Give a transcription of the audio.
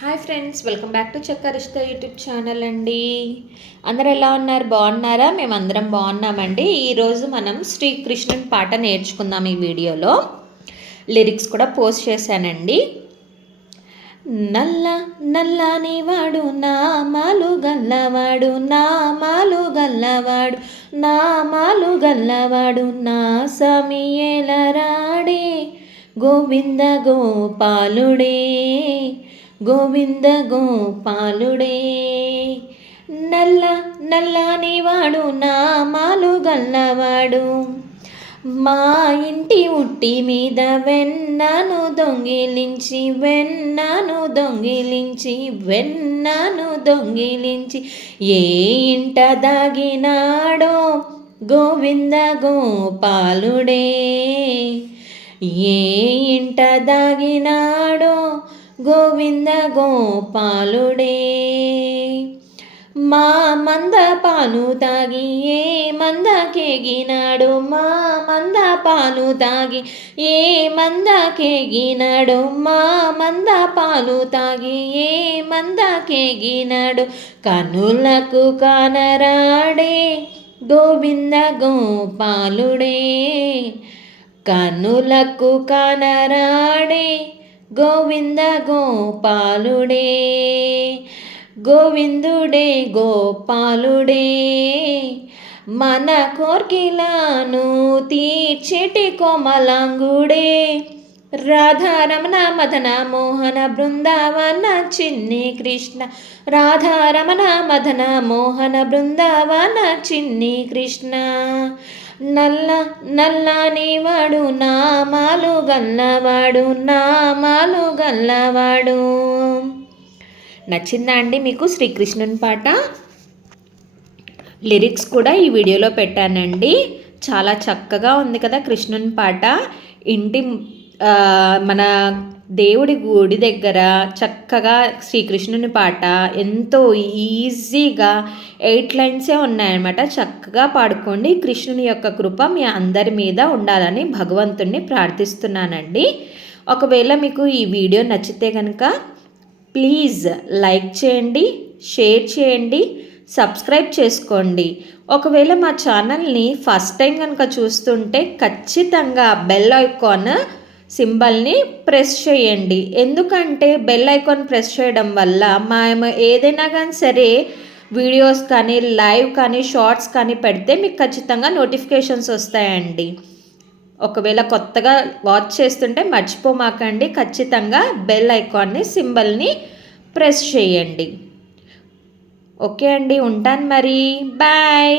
Hi friends, welcome back to చక్కరిష్ట YouTube channel అండి. అందరు ఎలా ఉన్నారు? బాగున్నారా? మేమందరం బాగున్నామండి. ఈరోజు మనం శ్రీకృష్ణుని పాట నేర్చుకుందాం. ఈ వీడియోలో లిరిక్స్ కూడా పోస్ట్ చేశానండి. నల్ల నల్లని వాడు నామాలు గల్లవాడు, నామాలు గల్లవాడు, నామాలు గల్లవాడు, నా సమీయలరాడే గోవింద గోపాలుడే, గోవింద గోపాలుడే. నల్ల నల్లని వాడు నామాలు గల్లవాడు, మా ఇంటి ఉట్టి మీద వెన్నను దొంగిలించి, వెన్నను దొంగిలించి, వెన్నను దొంగిలించి ఏ ఇంట దాగినాడో గోవింద గోపాలుడే, ఏ ఇంట దాగినాడో గోవింద గోపాలుడే. మా మంద పాలు తాగి ఏ మందకెగినాడు, మా మంద పాలు తాగి ఏ మందకెగినాడు, మా మంద పాలు తాగి ఏ మందకెగినాడు, కనులకు కానరాడే గోవింద గోపాలుడే, కనులకు కానరాడే గోవింద గోపాలుడే. గోవిందుడే గోపాలుడే, మన కోర్కెలను తీర్చేటి కోమలాంగుడే, రాధారమణ మదన మోహన బృందావన చిన్ని కృష్ణ, రాధారమణ మదన మోహన బృందావన చిన్ని కృష్ణ. నల్ల నల్లని వాడు నామాలు గల్లవాడు, నామాలు గల్లవాడు. నచ్చిందా అండి మీకు శ్రీకృష్ణుని పాట? లిరిక్స్ కూడా ఈ వీడియోలో పెట్టానండి. చాలా చక్కగా ఉంది కదా కృష్ణుని పాట. ఇంటి మన దేవుడి గుడి దగ్గర చక్కగా శ్రీకృష్ణుని పాట ఎంతో ఈజీగా 8 లైన్సే ఉన్నాయన్నమాట. చక్కగా పాడుకోండి. కృష్ణుని యొక్క కృప మీ అందరి మీద ఉండాలని భగవంతుణ్ణి ప్రార్థిస్తున్నానండి. ఒకవేళ మీకు ఈ వీడియో నచ్చితే కనుక ప్లీజ్ లైక్ చేయండి, షేర్ చేయండి, సబ్స్క్రైబ్ చేసుకోండి. ఒకవేళ మా ఛానల్ని ఫస్ట్ టైం కనుక చూస్తుంటే ఖచ్చితంగా బెల్ ఐకాన్ సింబల్ని ప్రెస్ చేయండి. ఎందుకంటే బెల్ ఐకాన్ ప్రెస్ చేయడం వల్ల మేము ఏదైనా కానీ సరే వీడియోస్ కానీ లైవ్ కానీ షార్ట్స్ కానీ పెడితే మీకు ఖచ్చితంగా నోటిఫికేషన్స్ వస్తాయండి. ఒకవేళ కొత్తగా వాచ్ చేస్తుంటే మర్చిపోమాకండి, ఖచ్చితంగా బెల్ ఐకాన్ని సింబల్ని ప్రెస్ చేయండి. ఓకే అండి, ఉంటాను మరి. బాయ్.